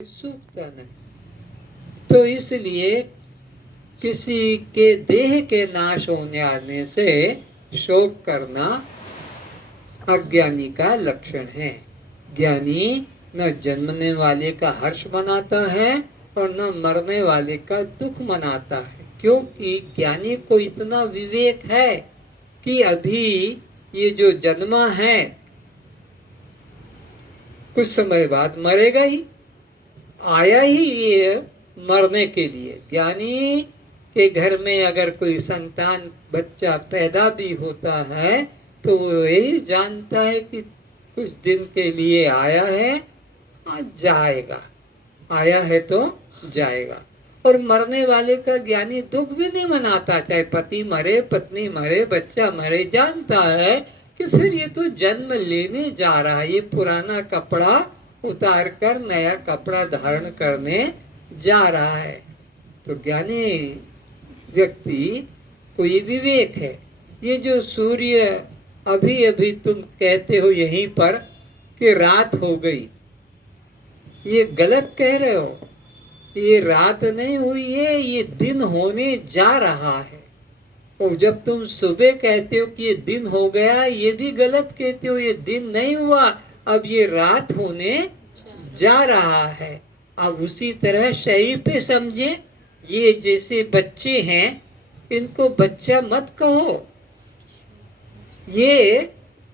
सूखता नहीं। तो इसलिए किसी के देह के नाश होने आने से शोक करना अज्ञानी का लक्षण है। ज्ञानी न जन्मने वाले का हर्ष मनाता है और न मरने वाले का दुख मनाता है, क्योंकि ज्ञानी को इतना विवेक है कि अभी ये जो जन्मा है कुछ समय बाद मरेगा ही, आया ही ये मरने के लिए। ज्ञानी के घर में अगर कोई संतान बच्चा पैदा भी होता है तो वो यही जानता है कि कुछ दिन के लिए आया है, आज जाएगा, आया है तो जाएगा। और मरने वाले का ज्ञानी दुख भी नहीं मनाता, चाहे पति मरे, पत्नी मरे, बच्चा मरे, जानता है कि फिर ये तो जन्म लेने जा रहा है, ये पुराना कपड़ा उतार कर नया कपड़ा धारण करने जा रहा है। तो ज्ञानी व्यक्ति को ये विवेक है। ये जो सूर्य अभी अभी तुम कहते हो यहीं पर कि रात हो गई, ये गलत कह रहे हो। ये रात नहीं हुई है, ये दिन होने जा रहा है। और जब तुम सुबह कहते हो कि ये दिन हो गया, ये भी गलत कहते हो, ये दिन नहीं हुआ, अब ये रात होने जा रहा है। अब उसी तरह शरीर पे समझे। ये जैसे बच्चे हैं, इनको बच्चा मत कहो, ये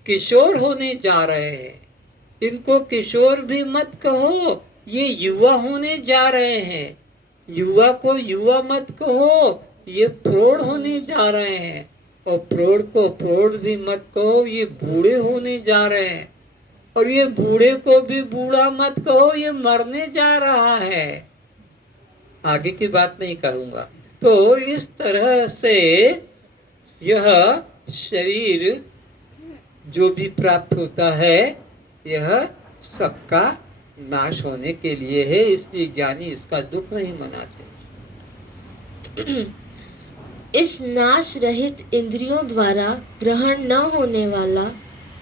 किशोर होने जा रहे हैं। इनको किशोर भी मत कहो, ये युवा होने जा रहे हैं। युवा को युवा मत कहो, ये प्रौढ़ होने जा रहे हैं। और प्रौढ़ को प्रौढ़ भी मत कहो, ये बूढ़े होने जा रहे हैं। और ये बूढ़े को भी बूढ़ा मत कहो, ये मरने जा रहा है। आगे की बात नहीं करूंगा। तो इस तरह से यह शरीर जो भी प्राप्त होता है, यह सबका नाश होने के लिए है, इसलिए ज्ञानी इसका दुख नहीं मनाते। इस नाश रहित इंद्रियों द्वारा ग्रहण न होने वाला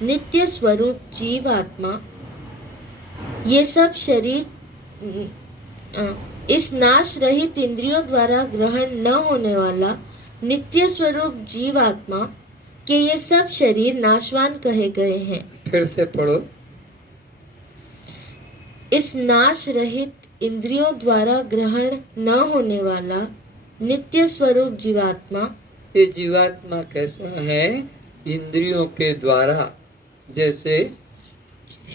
नित्य स्वरूप जीव आत्मा, ये सब शरीर इस नाश रहित इंद्रियों द्वारा ग्रहण न होने वाला नित्य स्वरूप जीव आत्मा के ये सब शरीर नाशवान कहे गए हैं। फिर से पढ़ो। इस नाश रहित इंद्रियों द्वारा ग्रहण न होने वाला नित्य स्वरूप जीवात्मा, ये जीवात्मा कैसा है? इंद्रियों के द्वारा, जैसे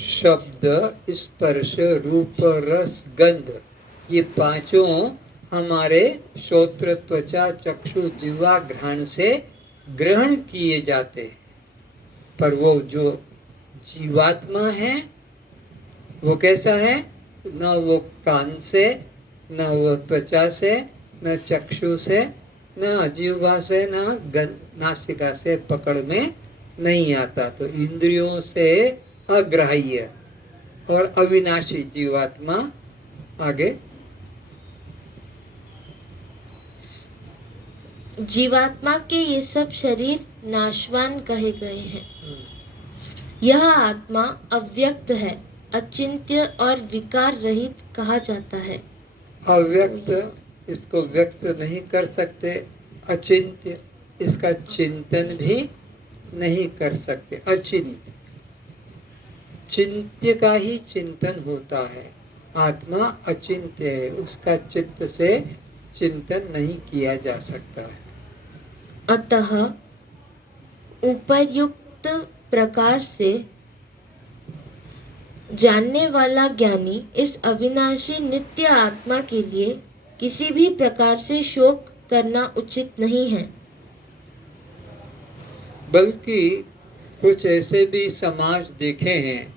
शब्द, स्पर्श, रूप, रस, गंध, ये पांचों हमारे श्रोत्र, त्वचा, चक्षु, जिह्वा, घ्राण से ग्रहण किए जाते हैं। पर वो जो जीवात्मा है वो कैसा है? न वो कान से, न वो त्वचा से, न चक्षु से, न जिह्वा से, न नासिका से पकड़ में नहीं आता। तो इंद्रियों से अग्राह्य और अविनाशी जीवात्मा। आगे जीवात्मा के ये सब शरीर नाशवान कहे गए हैं। यह आत्मा अव्यक्त है, अचिंत्य और विकार रहित कहा जाता है। अव्यक्त, इसको व्यक्त नहीं कर सकते। अचिंत्य, इसका चिंतन भी नहीं कर सकते। अचिंत्य, चिंत्य का ही चिंतन होता है। आत्मा अचिंत्य है, उसका चित्त से चिंतन नहीं किया जा सकता है। अतः उपर्युक्त प्रकार से जानने वाला ज्ञानी इस अविनाशी नित्य आत्मा के लिए किसी भी प्रकार से शोक करना उचित नहीं है। बल्कि कुछ ऐसे भी समाज देखे हैं,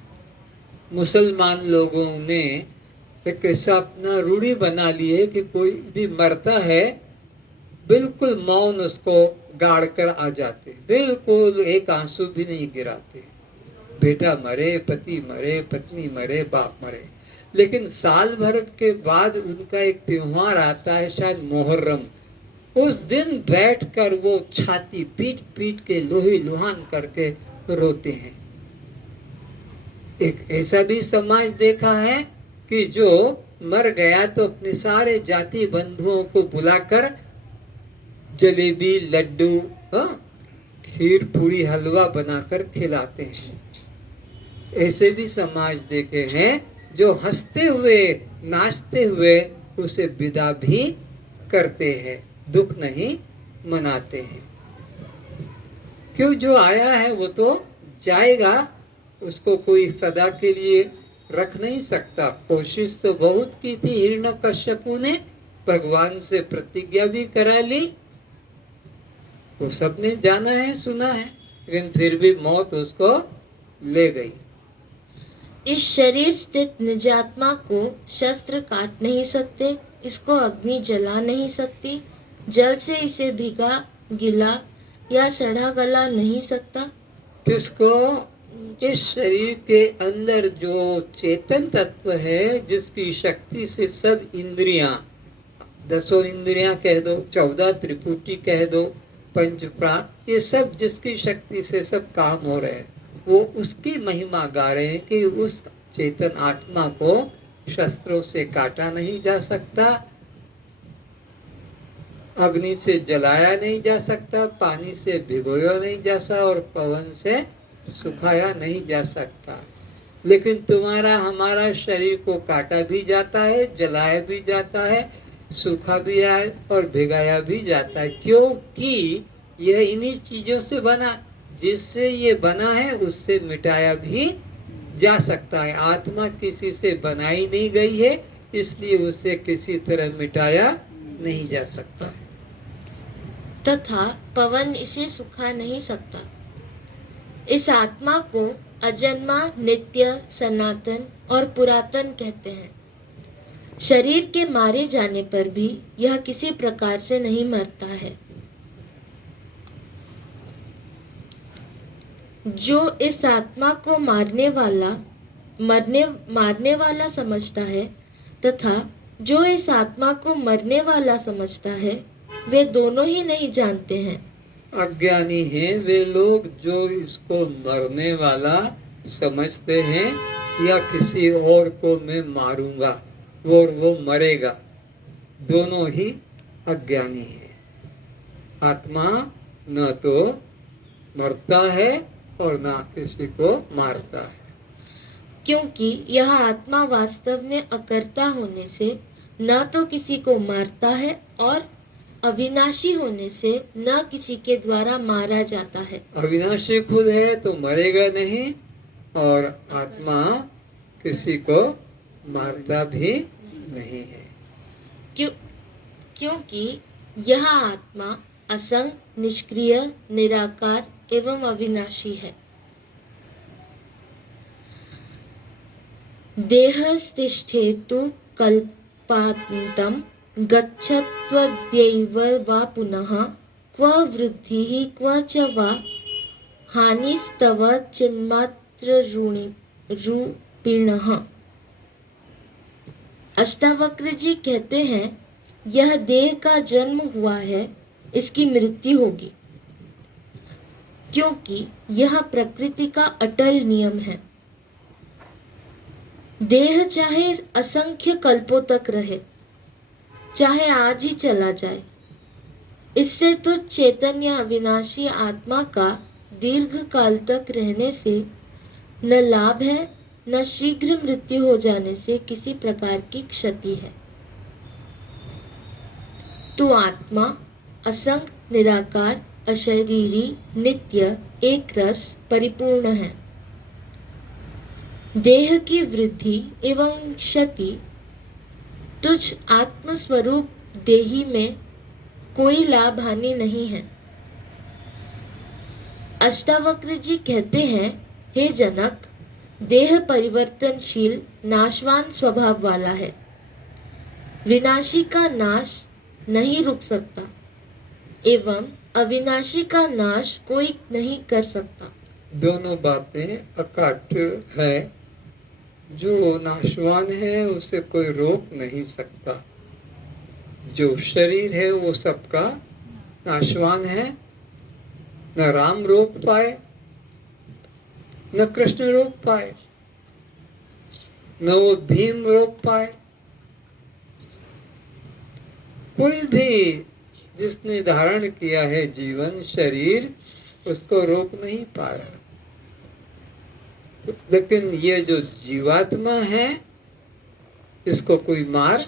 मुसलमान लोगों ने एक ऐसा अपना रूढ़ी बना ली है कि कोई भी मरता है बिल्कुल मौन उसको गाड़ कर आ जाते, बिल्कुल एक आंसू भी नहीं गिराते। बेटा मरे, पति मरे, पत्नी मरे, बाप मरे, लेकिन साल भर के बाद उनका एक त्योहार आता है, शायद मुहर्रम। उस दिन बैठकर वो छाती पीट पीट के लोही लुहान करके रोते हैं। एक ऐसा भी समाज देखा है कि जो मर गया तो अपने सारे जाति बंधुओं को बुलाकर जलेबी, लड्डू, हाँ, खीर, पूरी, हलवा बनाकर खिलाते हैं। ऐसे भी समाज देखे हैं जो हंसते हुए, नाचते हुए उसे विदा भी करते हैं, दुख नहीं मनाते हैं। क्यों, जो आया है वो तो जाएगा, उसको कोई सदा के लिए रख नहीं सकता। कोशिश तो बहुत की थी हिरण्यकश्यपु ने, भगवान से प्रतिज्ञा भी करा ली, वो सबने जाना है, सुना है, लेकिन फिर भी मौत उसको ले गई। इस शरीर स्थित निजात्मा को शस्त्र काट नहीं सकते, इसको अग्नि जला नहीं सकती, जल से इसे भिगा, गिला या सड़ा गला नहीं सकता। किसको? इस शरीर के अंदर जो चेतन तत्व है, जिसकी शक्ति से सब इंद्रियां, 10 इंद्रियां कह दो, 14 त्रिपुटी कह दो, पंच प्राण, ये सब जिसकी शक्ति से सब काम हो रहे हैं, वो उसकी महिमा गा रहे हैं कि उस चेतन आत्मा को शस्त्रों से काटा नहीं जा सकता, अग्नि से जलाया नहीं जा सकता, पानी से भिगोया नहीं जा सकता और पवन से सुखाया नहीं जा सकता। लेकिन तुम्हारा हमारा शरीर को काटा भी जाता है, जलाया भी जाता है, सूखा भी है और भिगाया भी जाता है, क्योंकि यह इन्हीं चीजों से बना, जिससे ये बना है उससे मिटाया भी जा सकता है। आत्मा किसी से बनाई नहीं गई है, इसलिए उसे किसी तरह मिटाया नहीं जा सकता। तथा पवन इसे सुखा नहीं सकता। इस आत्मा को अजन्मा, नित्य, सनातन और पुरातन कहते हैं। शरीर के मारे जाने पर भी यह किसी प्रकार से नहीं मरता है। जो इस आत्मा को मारने वाला समझता है तथा जो इस आत्मा को मरने वाला समझता है, वे दोनों ही नहीं जानते हैं। अज्ञानी हैं वे लोग जो इसको मरने वाला समझते हैं या किसी और को मैं मारूंगा और वो मरेगा, दोनों ही अज्ञानी हैं। आत्मा न तो मरता है और न किसी को मारता है, क्योंकि यह आत्मा वास्तव में अकर्ता होने से न तो किसी को मारता है और अविनाशी होने से न किसी के द्वारा मारा जाता है। अविनाशी खुद है तो मरेगा नहीं और आत्मा किसी को मारता भी नहीं है। क्योंकि यह आत्मा असंग, निष्क्रिय, निराकार एवं अविनाशी है। देहस्तिष्ठेतु कल्पान्तं गच्छत्वद्यैव वा पुनः क्व वृद्धिः क्व च वा हानिस्तव चिन्मात्ररूपिणः। अष्टावक्र जी कहते हैं, यह देह का जन्म हुआ है, इसकी मृत्यु होगी, क्योंकि यह प्रकृति का अटल नियम है। देह चाहे असंख्य कल्पों तक रहे, चाहे आज ही चला जाए, इससे तो चैतन्य अविनाशी आत्मा का दीर्घ काल तक रहने से न लाभ है, न शीघ्र मृत्यु हो जाने से किसी प्रकार की क्षति है। तो आत्मा असंग, निराकार, अशरीरी, नित्य, एक रस, परिपूर्ण है। देह की वृद्धि एवं क्षति तुझ आत्मस्वरूप देही में कोई लाभ हानि नहीं है। अष्टावक्र जी कहते हैं, हे जनक, देह परिवर्तनशील, नाशवान स्वभाव वाला है। विनाशी का नाश नहीं रुक सकता एवं अविनाशी का नाश कोई नहीं कर सकता। दोनों बातें अकाट है। जो नाशवान है उसे कोई रोक नहीं सकता, जो शरीर है वो सबका नाशवान है। न राम रोक पाए, न कृष्ण रोक पाए, न वो भीम रोक पाए, कोई भी जिसने धारण किया है जीवन शरीर, उसको रोक नहीं पा रहा। लेकिन ये जो जीवात्मा है, इसको कोई मार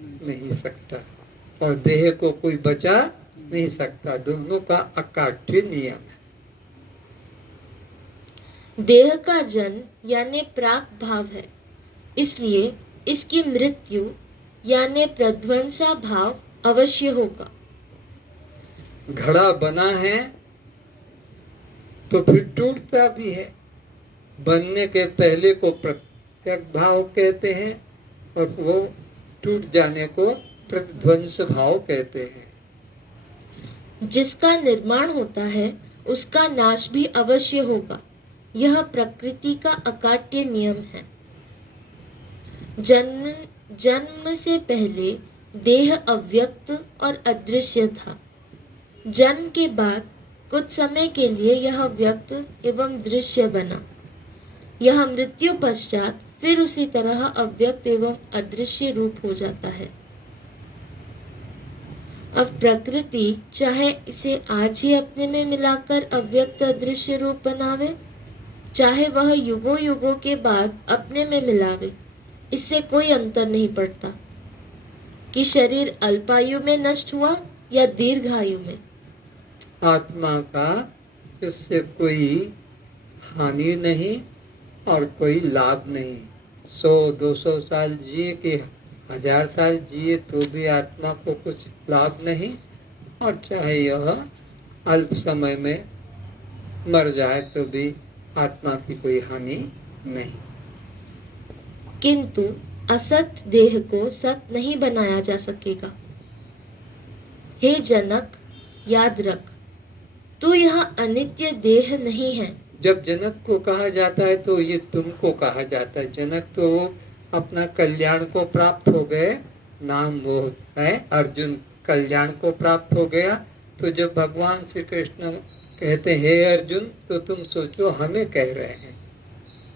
नहीं सकता और देह को कोई बचा नहीं सकता। दोनों का अकाट्य नियम है। देह का जन्म यानी प्राक भाव है, इसलिए इसकी मृत्यु यानी प्रध्वंसा भाव अवश्य होगा। घड़ा बना है तो फिर टूटता भी है। बनने के पहले को प्रत्यक भाव कहते हैं और वो टूट जाने को प्रध्वंस भाव कहते हैं। जिसका निर्माण होता है उसका नाश भी अवश्य होगा। यह प्रकृति का अकाट्य नियम है। जन्म से पहले देह अव्यक्त और अदृश्य था। जन्म के बाद कुछ समय के लिए यह व्यक्त एवं दृश्य बना। यह मृत्यु पश्चात फिर उसी तरह अव्यक्त एवं अदृश्य रूप हो जाता है। अब प्रकृति चाहे इसे आज ही अपने में मिलाकर अव्यक्त अदृश्य रूप बनावे, चाहे वह युगों युगों के बाद अपने में मिलावे, इससे कोई अंतर नहीं पड़ता कि शरीर अल्पायु में नष्ट हुआ या दीर्घायु में। आत्मा का इससे कोई हानि नहीं और कोई लाभ नहीं। 100-200 साल जिए कि 1000 साल जिए तो भी आत्मा को कुछ लाभ नहीं, और चाहे यह अल्प समय में मर जाए तो भी आत्मा की कोई हानि नहीं। किंतु असत देह को सत नहीं बनाया जा सकेगा। हे जनक, याद रख, तू यह अनित्य देह नहीं है। जब जनक को कहा जाता है तो ये तुमको कहा जाता है। जनक तो अपना कल्याण को प्राप्त हो गए, नाम वो है अर्जुन कल्याण को प्राप्त हो गया। तो जब भगवान श्री कृष्ण कहते हैं हे अर्जुन, तो तुम सोचो हमें कह रहे हैं।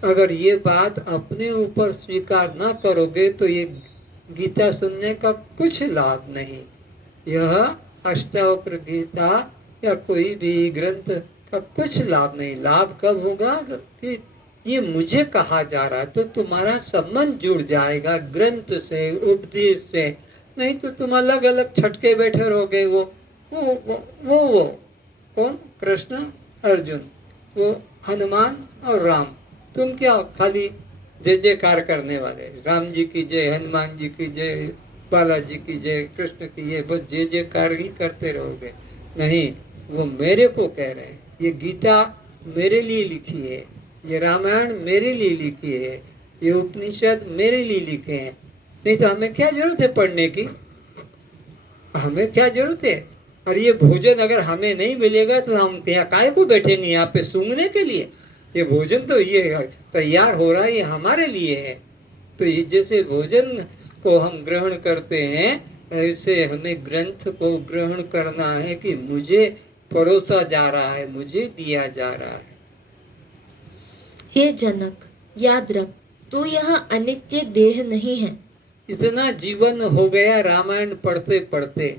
अगर ये बात अपने ऊपर स्वीकार न करोगे तो ये गीता सुनने का कुछ लाभ नहीं। यह अष्टावक्र गीता या कोई भी ग्रंथ का कुछ लाभ नहीं। लाभ कब होगा कि ये मुझे कहा जा रहा है, तो तुम्हारा संबंध जुड़ जाएगा ग्रंथ से, उपदेश से। नहीं तो तुम अलग अलग छटके बैठे रहोगे। वो कौन? कृष्ण, अर्जुन, वो हनुमान और राम। तुम क्या खाली जय जयकार करने वाले, राम जी की जय, हनुमान जी की जय, बालाजी की जय, कृष्ण की जय, बस जय जयकार ही करते रहोगे। नहीं, वो मेरे को कह रहे हैं। ये गीता मेरे लिए लिखी है, ये रामायण मेरे लिए लिखी है, ये उपनिषद मेरे लिए लिखे हैं। नहीं तो हमें क्या जरूरत है पढ़ने की? हमें क्या जरूरत है? और ये भोजन अगर हमें नहीं मिलेगा तो हम यहाँ काय को बैठेंगे यहाँ पे सूंघने के लिए? ये भोजन तो ये तैयार हो रहा है, ये हमारे लिए है। तो ये जैसे भोजन को हम ग्रहण करते हैं, ऐसे हमें ग्रंथ को ग्रहण करना है कि मुझे परोसा जा रहा है, मुझे दिया जा रहा है। हे जनक, याद रख, तो यह अनित्य देह नहीं है। इतना जीवन हो गया रामायण पढ़ते पढ़ते,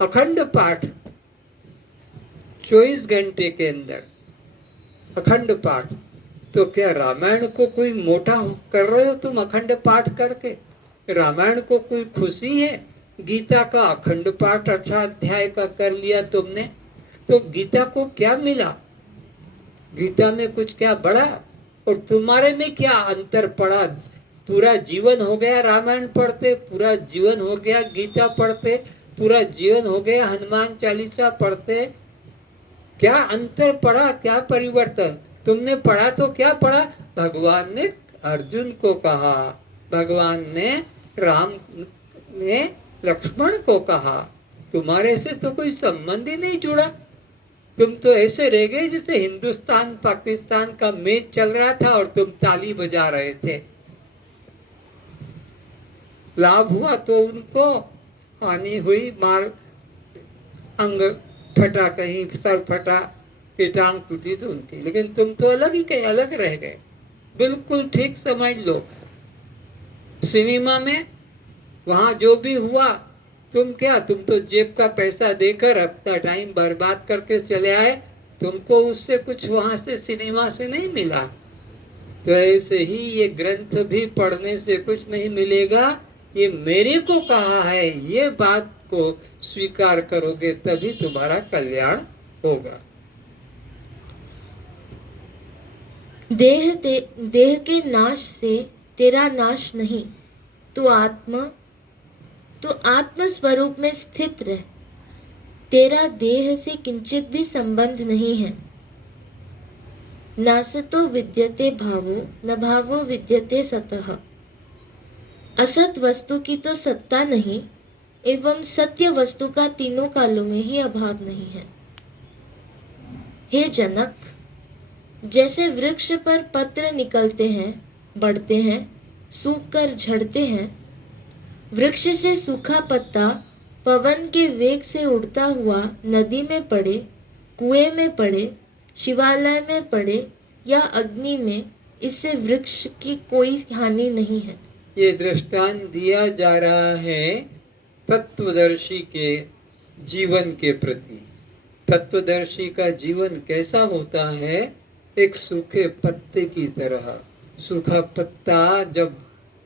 अखंड पाठ 24 घंटे के अंदर अखंड पाठ। तो क्या रामायण को कोई मोटा कर रहे हो तुम अखंड पाठ करके? रामायण को कोई खुशी है? गीता का अखंड पाठ 18 अध्याय का कर लिया तुमने, तो गीता को क्या मिला? गीता में कुछ क्या बढ़ा? और तुम्हारे में क्या अंतर पड़ा? पूरा जीवन हो गया रामायण पढ़ते, पूरा जीवन हो गया गीता पढ़ते, पूरा जीवन हो गया हनुमान चालीसा पढ़ते। क्या अंतर पड़ा? क्या परिवर्तन? तुमने पढ़ा तो क्या पढ़ा? भगवान ने अर्जुन को कहा, भगवान ने राम ने लक्ष्मण को कहा। तुम्हारे से तो कोई संबंध ही नहीं जुड़ा। तुम तो ऐसे रह गए जैसे हिंदुस्तान पाकिस्तान का मैच चल रहा था और तुम ताली बजा रहे थे। लाभ हुआ तो उनको, हानि हुई, मार, अंग फटा, कहीं सर फटा, टांग टूटी तो उनकी। लेकिन तुम तो अलग ही कहीं अलग रह गए। बिल्कुल ठीक समझ लो। सिनेमा में वहां जो भी हुआ तुम क्या, तुम तो जेब का पैसा देकर अपना टाइम बर्बाद करके चले आए, तुमको उससे कुछ वहां से सिनेमा से नहीं मिला। तो ऐसे ही ये ग्रंथ भी पढ़ने से कुछ नहीं मिलेगा। ये मेरे को कहा है, ये बात को स्वीकार करोगे तभी तुम्हारा कल्याण होगा। देह के नाश से तेरा नाश नहीं, तू आत्म स्वरूप में स्थित रह। तेरा देह से किंचित भी संबंध नहीं है। नासतो विद्यते भावो न भावो विद्यते सतः। असत वस्तु की तो सत्ता नहीं एवं सत्य वस्तु का तीनों कालों में ही अभाव नहीं है। हे जनक, जैसे वृक्ष पर पत्र निकलते हैं, बढ़ते हैं, सूख कर झड़ते हैं, वृक्ष से सूखा पत्ता पवन के वेग से उड़ता हुआ नदी में पड़े, कुएं में पड़े, शिवालय में पड़े या अग्नि में, इससे वृक्ष की कोई हानि नहीं है। ये दृष्टांत दिया जा रहा है तत्वदर्शी के जीवन के प्रति। तत्वदर्शी का जीवन कैसा होता है? एक सूखे पत्ते की तरह। सूखा पत्ता जब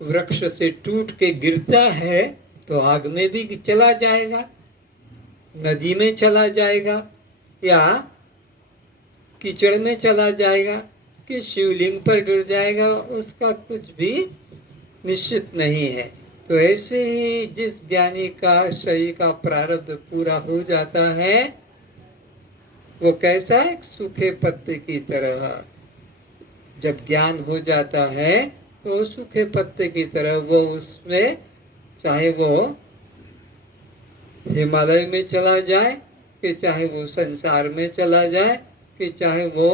वृक्ष से टूट के गिरता है तो आग में भी चला जाएगा, नदी में चला जाएगा, या कीचड़ में चला जाएगा, कि शिवलिंग पर गिर जाएगा, उसका कुछ भी निश्चित नहीं है। तो ऐसे ही जिस ज्ञानी का शरीर का प्रारब्ध पूरा हो जाता है, वो कैसा है? सूखे पत्ते की तरह। जब ज्ञान हो जाता है तो सूखे पत्ते की तरह वो उसमें, चाहे वो हिमालय में चला जाए, कि चाहे वो संसार में चला जाए, कि चाहे वो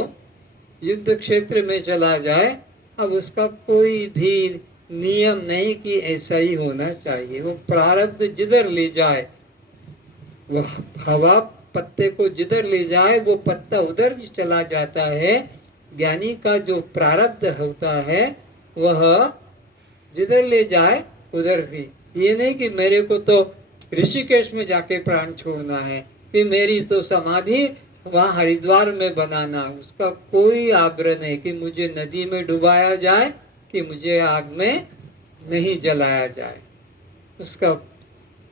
युद्ध क्षेत्र में चला जाए, अब उसका कोई भी नियम नहीं कि ऐसा ही होना चाहिए। वो प्रारब्ध जिधर ले जाए, वो हवा पत्ते को जिधर ले जाए, वो पत्ता उधर चला जाता है। ज्ञानी का जो प्रारब्ध होता है वह जिधर ले जाए उधर भी। ये नहीं कि मेरे को तो ऋषिकेश में जाके प्राण छोड़ना है, कि मेरी तो समाधि वहाँ हरिद्वार में बनाना, उसका कोई आग्रह नहीं। कि मुझे नदी में डुबाया जाए, कि मुझे आग में नहीं जलाया जाए, उसका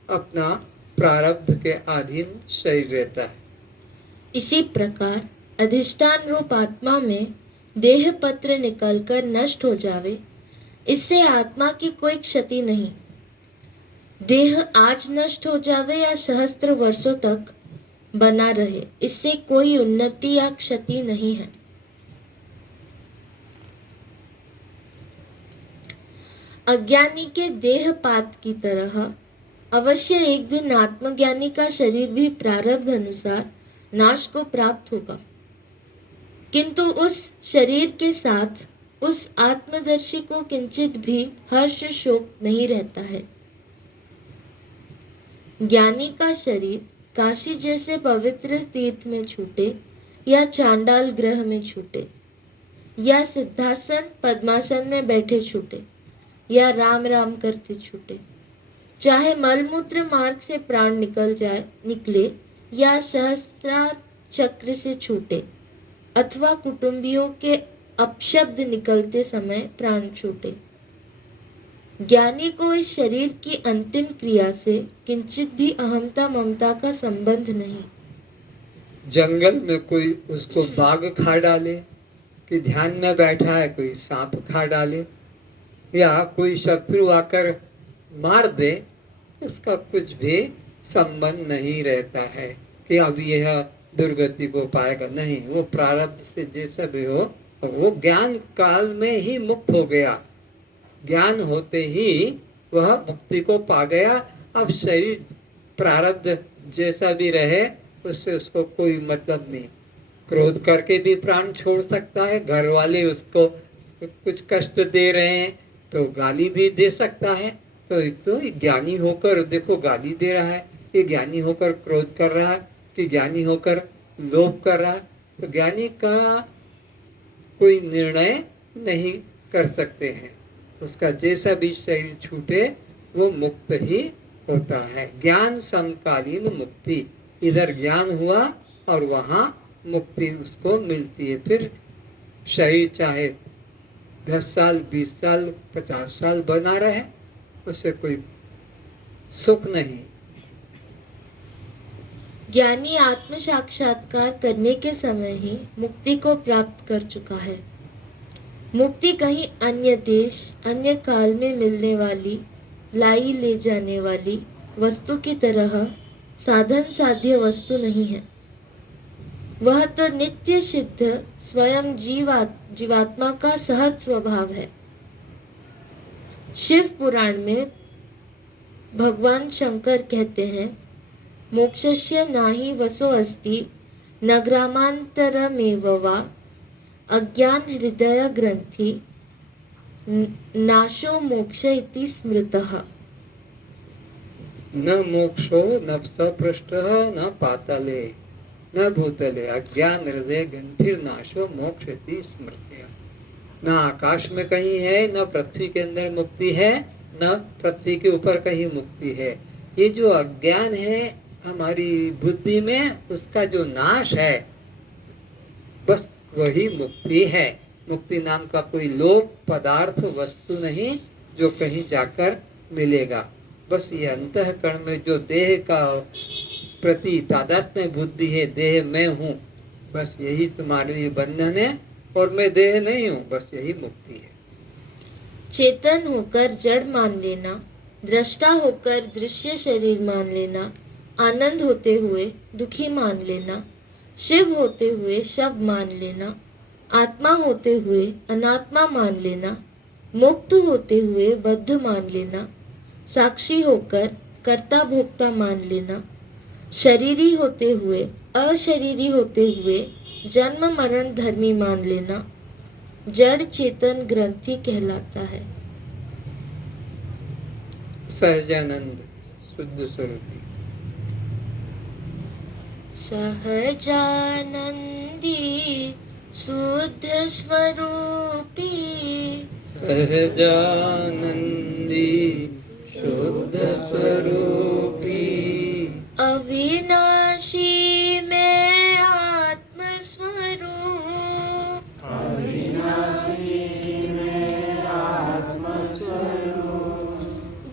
अपना प्रारब्ध के अधीन शरीर रहता है। इसी प्रकार अधिष्ठान रूप आत्मा में देह पत्र निकलकर नष्ट हो जावे, इससे आत्मा की कोई क्षति नहीं। देह आज नष्ट हो जावे या सहस्त्र वर्षों तक बना रहे, इससे कोई उन्नति या क्षति नहीं है। अज्ञानी के देहपात की तरह अवश्य एक दिन आत्मज्ञानी का शरीर भी प्रारब्ध अनुसार नाश को प्राप्त होगा, किंतु उस शरीर के साथ उस आत्मदर्शी को किंचित भी हर्ष शोक नहीं रहता है। ज्ञानी का शरीर काशी जैसे पवित्र तीर्थ में छूटे या चांडाल ग्रह में छूटे, या सिद्धासन पद्मासन में बैठे छूटे, या राम राम करते छूटे, चाहे मलमूत्र मार्ग से प्राण निकले या सहस्रार चक्र से छूटे, अथवा कुटुंबियों के अपशब्द निकलते समय प्राण छूटे। ज्ञानी को इस शरीर की अंतिम क्रिया से किंचित भी अहमता ममता का संबंध नहीं। जंगल में कोई उसको बाघ खा डाले, कि ध्यान में बैठा है कोई सांप खा डाले, या कोई शत्रु आकर मार दे, उसका कुछ भी संबंध नहीं रहता है कि अब यह दुर्गति को पाएगा। नहीं, वो प्रारब्ध से जैसा भी हो, वो ज्ञान काल में ही मुक्त हो गया। ज्ञान होते ही वह मुक्ति को पा गया। अब शरीर प्रारब्ध जैसा भी रहे, उससे उसको कोई मतलब नहीं। क्रोध करके भी प्राण छोड़ सकता है, घर वाले उसको कुछ कष्ट दे रहे हैं तो गाली भी दे सकता है। तो एक तो ज्ञानी होकर देखो गाली दे रहा है, कि ज्ञानी होकर क्रोध कर रहा है, कि ज्ञानी होकर लोभ कर रहा है। तो ज्ञानी का कोई निर्णय नहीं कर सकते हैं। उसका जैसा भी शरीर छूटे वो मुक्त ही होता है। ज्ञान समकालीन मुक्ति, इधर ज्ञान हुआ और वहाँ मुक्ति उसको मिलती है। फिर शरीर चाहे 10 साल 20 साल 50 साल बना रहे, उससे कोई सुख नहीं। ज्ञानी आत्म साक्षात्कार करने के समय ही मुक्ति को प्राप्त कर चुका है। मुक्ति कहीं अन्य देश अन्य काल में मिलने वाली लाई ले जाने वाली वस्तु की तरह साधन साध्य वस्तु नहीं है। वह तो नित्य सिद्ध स्वयं जीवात्मा का सहज स्वभाव है। शिव पुराण में भगवान शंकर कहते हैं, मोक्षस्य नाहि वसो अस्ति न ग्रामांतरमेव वा अज्ञान हृदय ग्रंथि नाशो मोक्ष इति स्मृतः। न मोक्षो न सपृष्टः न पाताले न भूतले अज्ञान हृदय ग्रंथिर नाशो मोक्ष इति स्मृतः। न आकाश में कहीं है, न पृथ्वी के अंदर मुक्ति है, न पृथ्वी के ऊपर कहीं मुक्ति है। ये जो अज्ञान है हमारी बुद्धि में, उसका जो नाश है, बस वही मुक्ति है। मुक्ति नाम का कोई लोक पदार्थ वस्तु नहीं जो कहीं जाकर मिलेगा। बस ये अंतःकरण में जो देह का प्रति तादात्म्य बुद्धि है, देह मैं हूँ, बस यही तुम्हारे लिए बंधन है और मैं देह नहीं हूँ, बस यही मुक्ति है। चेतन होकर जड़ मान लेना, दृष्टा होकर दृश्य शरीर मान लेना, आनंद होते हुए दुखी मान लेना, शिव होते हुए शव मान लेना, आत्मा होते हुए अनात्मा मान लेना, मुक्त होते हुए बद्ध मान लेना, साक्षी होकर कर्ता भोक्ता मान लेना, शरीरी होते हुए अशरीरी होते हुए जन्म मरण धर्मी मान लेना, जड़ चेतन ग्रंथि कहलाता है। सहजानंद शुद्ध स्वरूपी। सहजानंदी शुद्ध स्वरूपी, सहजानंदी शुद्ध स्वरूपी, अविनाशी में आत्म स्वरूप,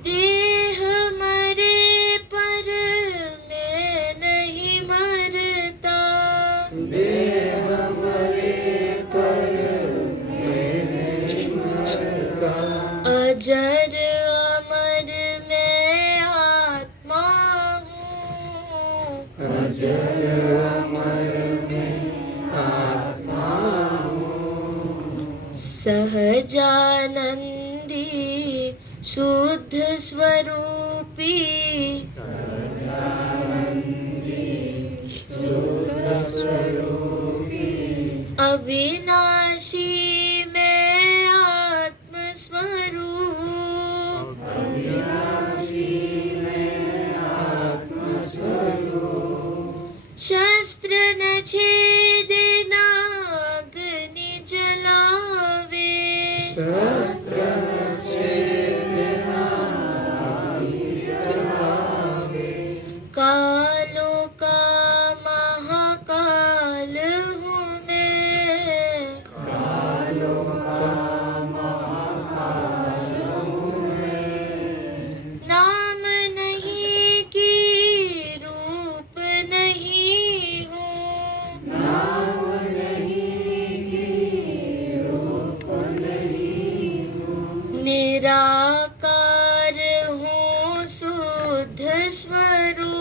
देह मरे पर मैं नहीं मरता, देह मरे पर मैं नहीं मरता, अजर अमर मैं आत्मा हूँ, अजर अमर में आत्मा हूँ। सहजानंदी शुद्ध स्वरूपी, अविनाशी में आत्म स्वरूप, शस्त्र न छेदे न अग्नि जलावे, शस्त्र न छेदना जलावे, कालो का महाकाल हूँ मैं, कालों का महाकाल हूँ मैं, नाम नहीं की रूप नहीं हूँ, नाम नहीं की रूप नहीं हूँ, निराकार हूँ शुद्ध स्वरूप,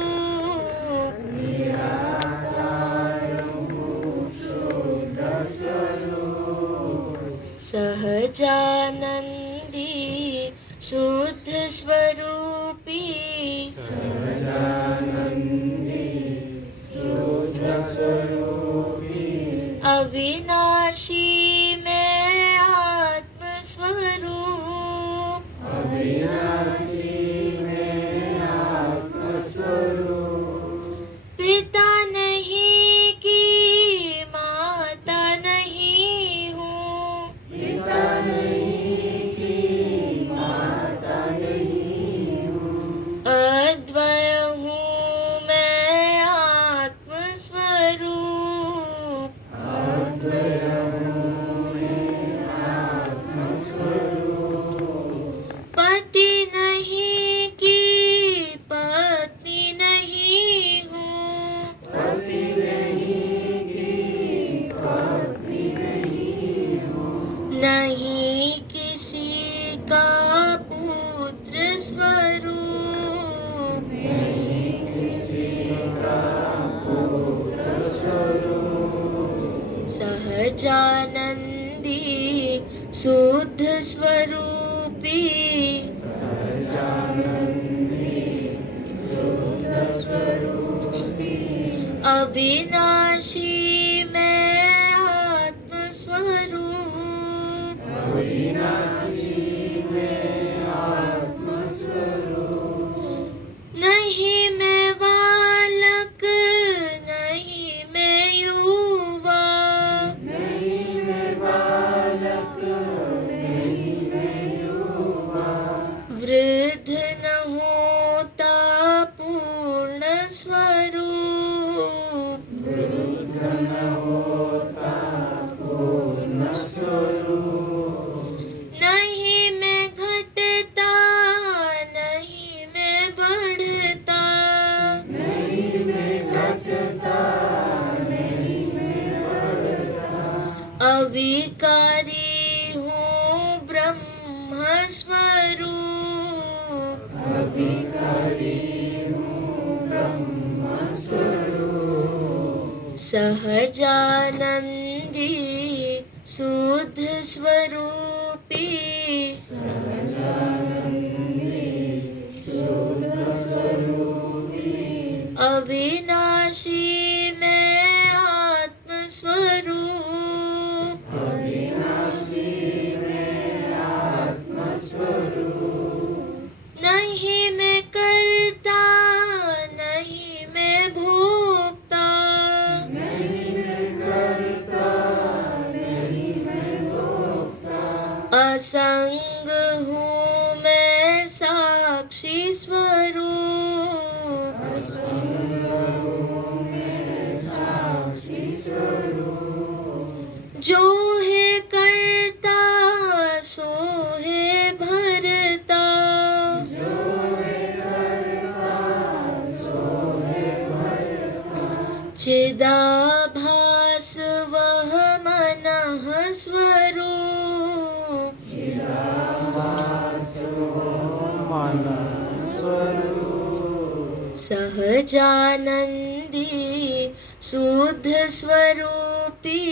सहजानंदी शुद्ध स्वरूपी, अविनाशी में आत्म स्वरूप, पिता नहीं की माता नहीं हूँ, अविनाशी मैं आत्मस्वरूप, नहीं मैं बालक, नहीं मैं युवा, वृद्ध न होता पूर्ण स्वरूप, नहीं मैं घटता, नहीं मैं बढ़ता, अविकारी हूँ ब्रह्म स्वरूप, सहजानंदी शुद्ध स्वरूपी, अविनाशी मैं आत्मस्वरूप, नहीं मैं करता, नहीं मैं भोगता, असंग हूँ मैं साक्षी स्वरूप, जो है करता सो है भरता, चिदाभास वह मनः स्वरूप, सहजानंदी शुद्ध स्वरूपी,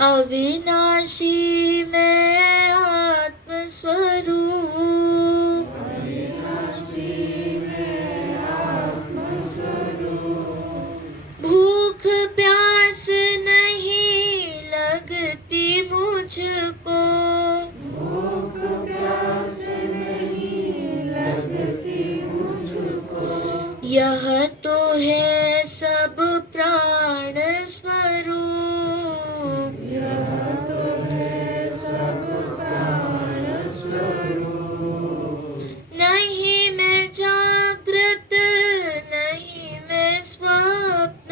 अविनाशी मैं आत्मस्वरूप, भूख प्यास नहीं लगती मुझको, यह तो है सब प्राण स्वरूप, नहीं मैं जागृत, नहीं मैं स्वप्न,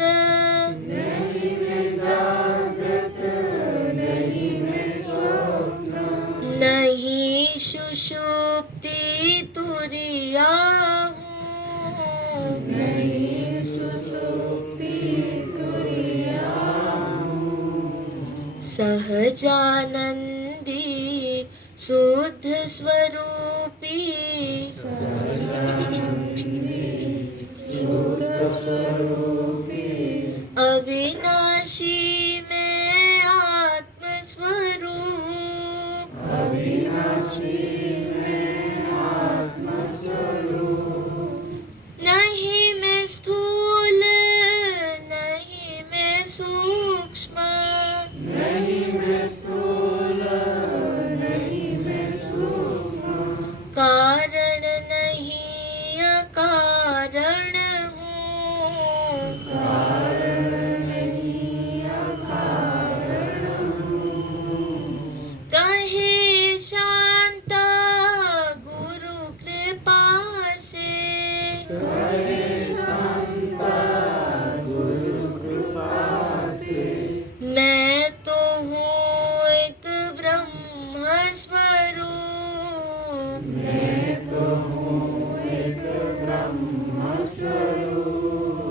नहीं सुषुप्ति तुरिया हूँ, सहजानंदी शुद्ध स्वरूपी, अविनाशी मैं आत्मस्वरूप, नहीं मैं स्थूल, नहीं मैं सूक्ष्म, कारण नहीं अकारण हूँ, कहे शांता गुरु कृपा से, मैं तो हूँ एक ब्रह्म स्वरूप,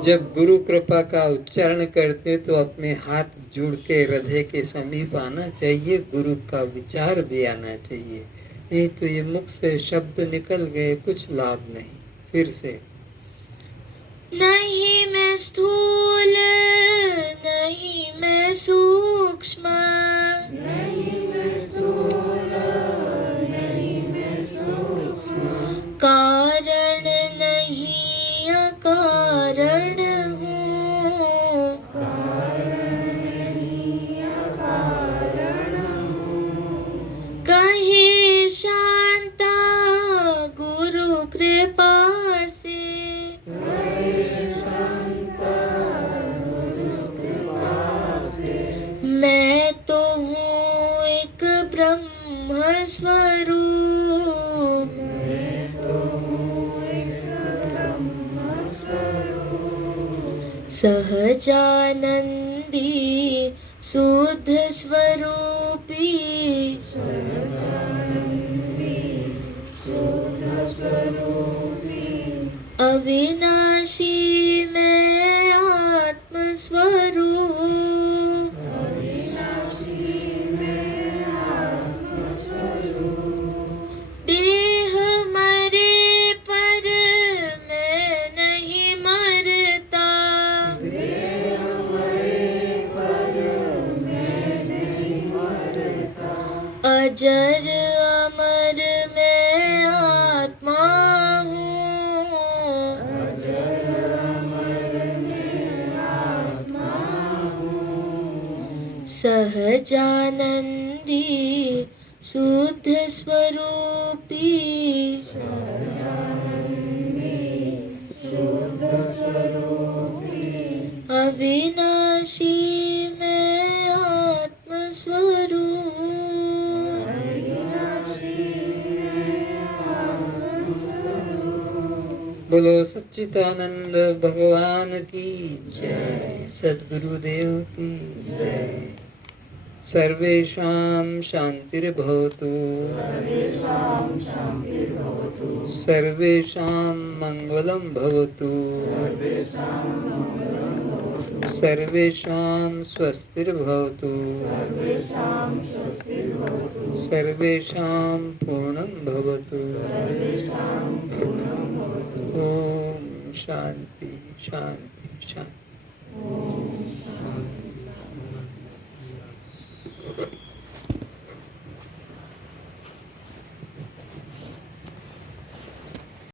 जब गुरु कृपा का उच्चारण करते तो अपने हाथ जोड़ के हृदय के समीप आना चाहिए, गुरु का विचार भी आना चाहिए, नहीं तो ये मुख से शब्द निकल गए, कुछ लाभ नहीं। फिर से, नहीं मैं स्थूल, नहीं मैं सूक्ष्म, ब्रह्म स्वरूप सहजानंदी शुद्ध स्वरूपी अविनाशी मैं आत्म स्वरूप देह मरे पर मैं नहीं मरता अजर अमर मैं आत्मा हूँ सहजानंदी शुद्ध स्वरूपी अविनाशी मैं आत्म स्वरूप बोलो सच्चिदानंद भगवान की जय, सद्गुरुदेव की जय। सर्वेषां शान्तिर्भवतु, सर्वेषां मङ्गलं भवतु, सर्वेषां स्वस्तिर्भवतु, सर्वेषां पूर्णं भवतु। ओम शांति शांति शांति।